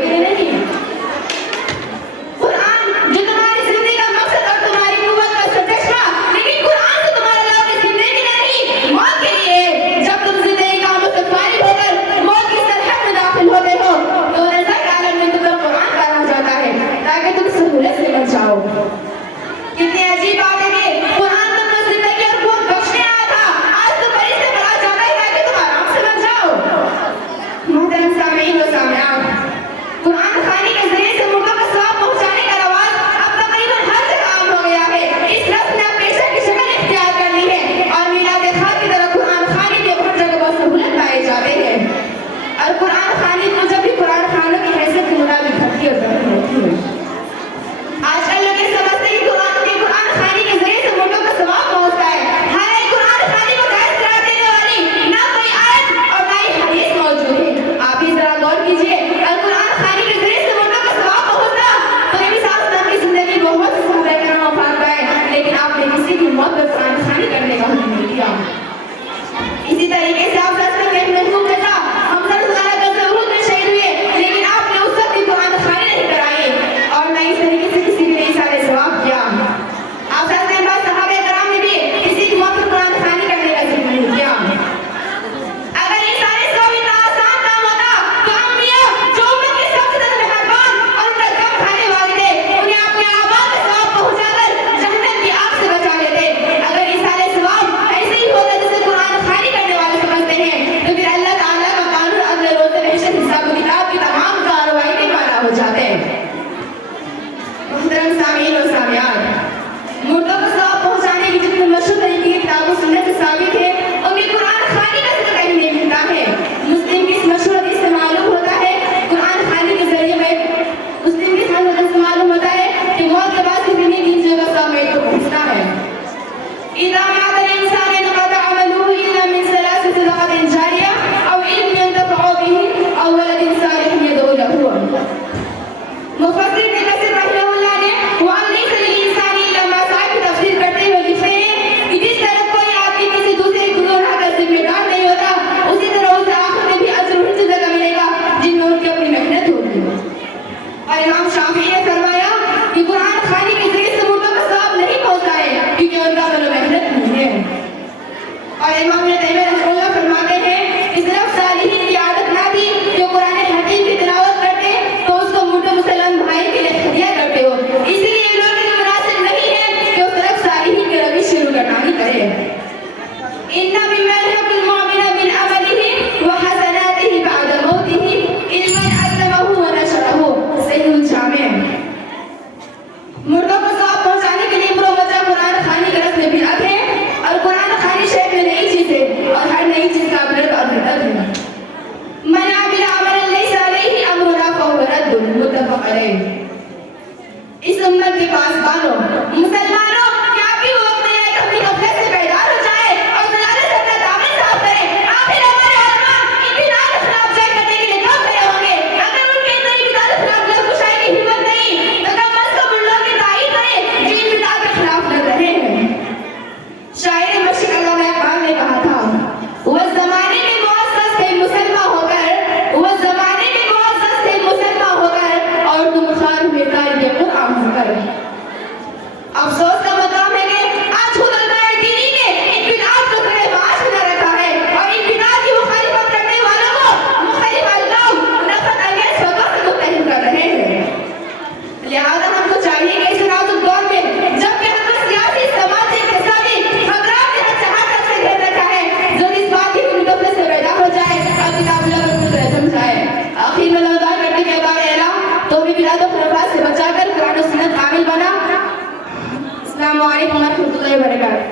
کہ نہیں؟ قرآن جو تمہاری زندگی کا مقصد اور تمہاری قوت کا سرچشمہ، لیکن قرآن سے تمہارا لوگ زندگی نہیں موت کے لیے جب تم زندگی کا مقصد فارغ ہو کر موت کی سرحد میں داخل ہوتے ہو تو رضا کے عالم میں تم پر قرآن کا رہ جاتا ہے تاکہ تم سہولت سے بچ جاؤ۔ کتنی عجیب بات ہے کہ قرآن تم کو زندگی اور قوت بخشنے آیا تھا، آج تم پر اس سے بڑا جاتا ہے تاکہ تم آرام سے بچ جاؤ۔ محترم سامعین و سامعات، قرآن خوانی کے ذریعے سے مردوں کو ثواب پہنچانے کا رواج اب تقریباً ہر جگہ عام ہو گیا ہے۔ اس رسم نے اب پیشہ کی شکل اختیار کر لی ہے اور میلاد خان کی طرح قرآن خوانی کے ہر جگہ بہت سہولت پائے جاتے ہیں، اور قرآن خوانی کو جب بھی قرآن خوانوں کی حیثیت کے مطابق بھرتی اور بڑھتی ہوتی ہے۔ آج کل لوگ یہ سمجھتے ہیں کہ قرآن خوانی کے ذریعے سے مردوں کو ثواب پہنچتا ہے، حالانکہ قرآن خوانی کو جائز قرار دینے والی نہ کوئی آیت اور نہ ہی حدیث موجود ہے۔ آپ ہی ذرا غور کیجیے، اگر قرآن خوانی کے ذریعے سے مردوں کو ثواب پہنچتا تو نبی صلی اللہ علیہ وسلم کی زندگی بہت سے صحابہ کرام وفات پائے، لیکن آپ نے کسی کی موت پر قرآن خوانی کرنے کا حکم نہیں دیا۔ اسی طریقے سے آپ صلی اللہ علیہ وسلم کے محبوب چچا حمزہ رضی اللہ عنہ غزوہ احد میں شہید ہوئے، لیکن آپ نے اس وقت بھی قرآن خوانی نہیں کرائی اور نہ اس طریقے سے کسی کے لیے اظہار ثواب کیا۔ آپ صلی اللہ علیہ وسلم صحابہ کرام نے بھی کسی کی موت پر قرآن خوانی کرنے کا ذکر نہیں کیا۔ اگر یہ سارے ثواب اتنا آسان کام ہوتا تو انبیاء جو امت کے سب سے زیادہ مہربان اور ان کا غم کھانے والے تھے، انہیں اپنے اعمال کا ثواب پہنچا کر جہنم کی آگ سے بچا لیتے۔ اگر یہ سارے ثواب ایسے ہی ہوتے جیسے قرآن خوانی کرنے والے سمجھتے ہیں تو پھر اللہ تعالیٰ کا قانون اگلے روز محشر حساب و کتاب کی تمام کارروائی کے مانا ہو جاتے ہیں۔ محترم سامعین و سامعات، مردوں کو ثواب پہنچانے کی جتنے مشہور طریقے کتاب و سنت سے ثابت ہے ان میں قرآن خوانی کا ذکر کہیں نہیں ملتا ہے۔ مسلم کی اس مشہور حدیث سے معلوم ہوتا ہے قرآن خوانی کے ذریعے میں مسلم کی حدیث سے معلوم ہوتا ہے کہ موت کے بعد کسی نے تین جگہ ثواب میں کو پہنچتا ہے۔ اذا مات الانسان انقطع عمله الا من ثلاث صدقات جارية او علم ينتفع به او ولد صالح يدعو له۔ مفسر ابن کثیر رحمہ اللہ نے وَأَنْ لَيْسَ لِلْإِنسَانِ إِلَّا مَا سَعَى کی تفسیر کرتے ہوئے لکھتے ہیں کہ جس طرح کوئی آدمی کسی دوسرے گناہ کا ذمہ دار نہیں ہوتا، اسی طرح اسے آخرت میں بھی اجر ان کی جگہ ملے گا جن میں ان کی اپنی محنت ہوگی۔ اور امام شافعی نے فرمایا کہ قرآن خوانی کے ذریعے سے مردوں کا ثواب نہیں پہنچتا ہے کیونکہ ان کا عمل و محنت نہیں ہے۔ اور امام ابن تیمیہ رحمہ اللہ فرماتے ہیں کہ صرف صالحین کی عادت نہ تھی جو قرآن حکیم کی تلاوت کرتے تو اس کو مردے مسلمان بھائی کے لیے ہدیہ کرتے ہو، اس لیے ان لوگوں کے مناسب نہیں ہے کہ وہ صرف صالحین کے روش شروع کرنا ہی کرے۔ ان مما يحب المؤمن من عمله وحسناته بعد موته علما علمه ونشره۔ صحیح الجامع۔ مردوں کو ثواب پہنچانے کے لیے مروجہ قرآن خوانی کا رسم بدعت ہے، اور قرآن خوانی شیخ میں نئی چیز ہے اور ہر نئی چیز کا بدعت اور بدعت ہے۔ من عمل عملا ليس عليه امرنا فهو رد، متفق علیہ۔ اس امت کے پاسبانوں مسلمانوں، کیا بھی وہ وقت نہیں آئے کہ اپنی غفلت سے بیدار ہو جائے اور ضلالت سے اپنا دامن صاف کریں؟ آخر ہمارے علماء ان بدعات کے خلاف جنگ کرنے کے لیے کب کھڑے ہوں گے؟ اگر ان کے اندر بدعات کے خلاف لفظ کشائی کی ہمت نہیں تو کم از کم ان لوگوں کی تعریف کریں جو ان بدعات کے خلاف لڑ رہے ہیں۔ شاعر مشرق علامہ اقبال نے کہا تھا وہ زمانے میں معزز تھے مسلمان ہو کر، وہ زمانے میں معزز تھے مسلمان ہو کر، اور تم خار میں قائد قرآن ہو کر۔ افسوس کا مقام ہے کہ آج خود علماء دینی نے ان بدعات کو سر معاش بنا رکھا ہے اور ان بدعات کی مخالفت کرنے والوں کو مختلف القاب نفرت انگیز فتویٰ سے متهم کر رہے ہیں۔ لہذا ہم کو چاہیے کہ اس نازک دور میں جب کہ ہم سیاسی سماجی اقتصادی خطرات نے چہاکت سے گھیر رکھا ہے، جو اس بات کی غفلت سے بیدار ہو جائے اور کتاب اللہ کا فکر جم جائے۔ آخر میں نمودار کرنے کے بعد اعلان تو بھی بدعات و خرافات سے بچا کر قرآن و سنت عامل بنا۔ السلام علیکم ورحمۃ اللہ وبرکاتہ۔